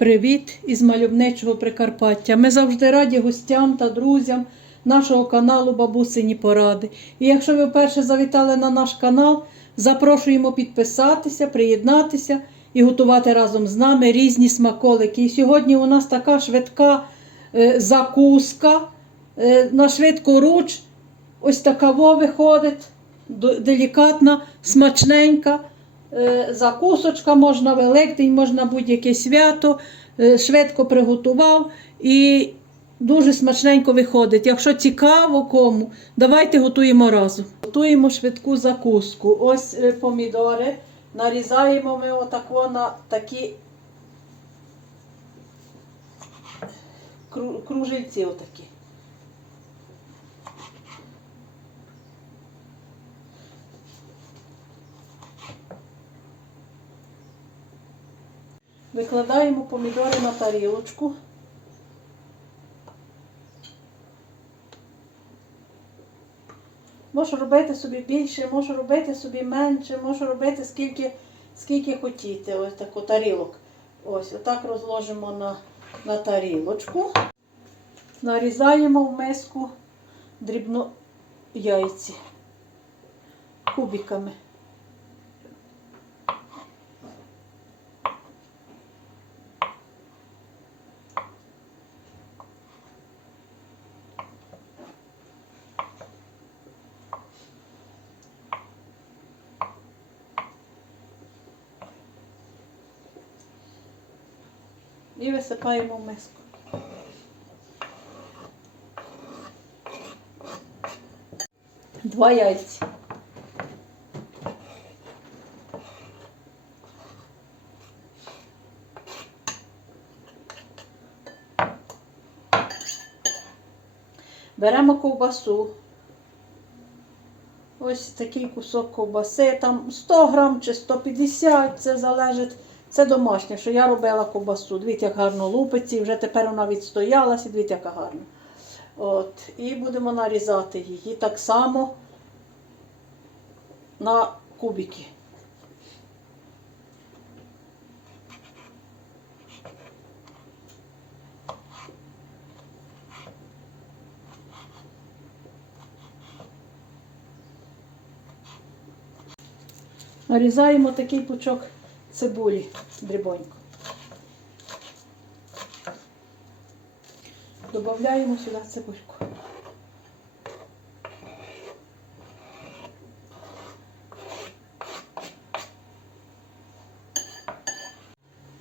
Привіт із мальовничого Прикарпаття. Ми завжди раді гостям та друзям нашого каналу Бабусині Поради. І якщо ви вперше завітали на наш канал, запрошуємо підписатися, приєднатися і готувати разом з нами різні смаколики. І сьогодні у нас така швидка е, закуска е, на швидку руч. Ось така во виходить, делікатна, смачненька. Е, Закусочка можна Великдень, можна будь-яке свято. Е, Швидко приготував і дуже смачненько виходить. Якщо цікаво кому, давайте готуємо разом. Готуємо швидку закуску. Ось е, помідори. Нарізаємо ми отако на такі кру- кружельці отакі. Викладаємо помідори на тарілочку. Можу робити собі більше, можу робити собі менше, можу робити скільки, скільки хотіте. Ось таку тарілок. Ось, отак розложимо на, на тарілочку. Нарізаємо в миску дрібно яйці кубиками. І висипаємо в миску. Два яйця. Беремо ковбасу. Ось такий кусок ковбаси, там 100 грам чи 150, це залежить. Це домашнє, що я робила ковбасу. Дивіться, як гарно лупиться, і вже тепер вона відстоялася, дивіться, яка гарна. От. І будемо нарізати її так само на кубики. Нарізаємо такий пучок цибулі дрібонько. Добавляємо сюди цибульку.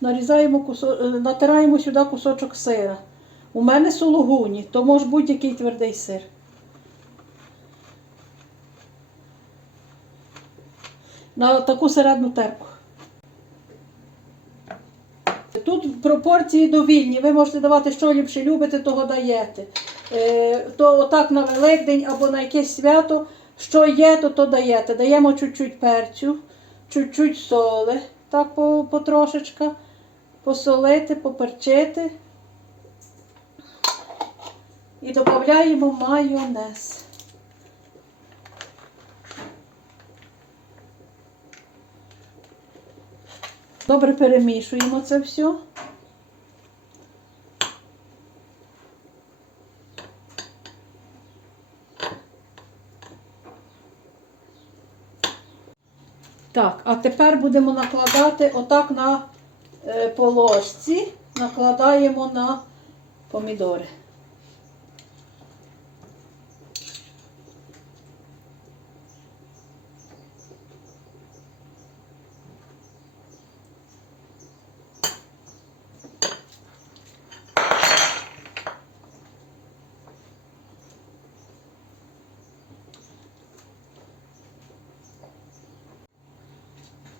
Нарізаємо кусо... е, натираємо сюди кусочок сира. У мене сулугуні, то може будь-який твердий сир. На таку середню терку. Тут пропорції довільні. Ви можете давати, що ліпше любите, того даєте. Е, то отак на Великдень або на якесь свято, що є, то то даєте. Даємо чуть-чуть перцю, чуть-чуть соли, так потрошечка, посолити, поперчити. І додаємо майонез. Добре перемішуємо це все. Так, а тепер будемо накладати отак на е, по накладаємо на помідори.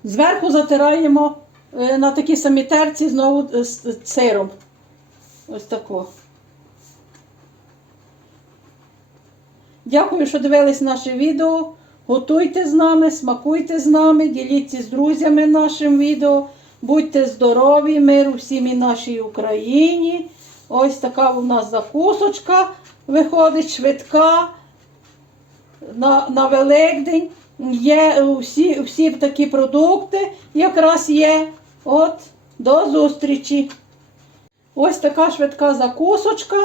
Зверху затираємо е, на такій самій терці знову е, з сиром. Ось тако. Дякую, що дивились наше відео. Готуйте з нами, смакуйте з нами, діліться з друзями нашим відео. Будьте здорові, миру всім і нашій Україні. Ось така у нас закусочка виходить швидка на, на Великдень. Є всі, всі такі продукти, якраз є. От, до зустрічі! Ось така швидка закусочка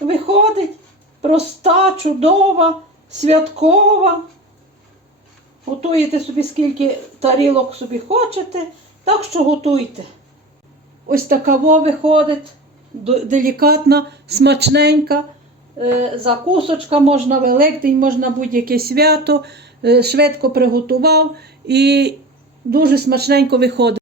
виходить. Проста, чудова, святкова. Готуєте собі скільки тарілок собі хочете, так що готуйте. Ось така виходить, делікатна, смачненька. Е, Закусочка можна Великдень, можна будь-яке свято. Е, Швидко приготував і дуже смачненько виходить.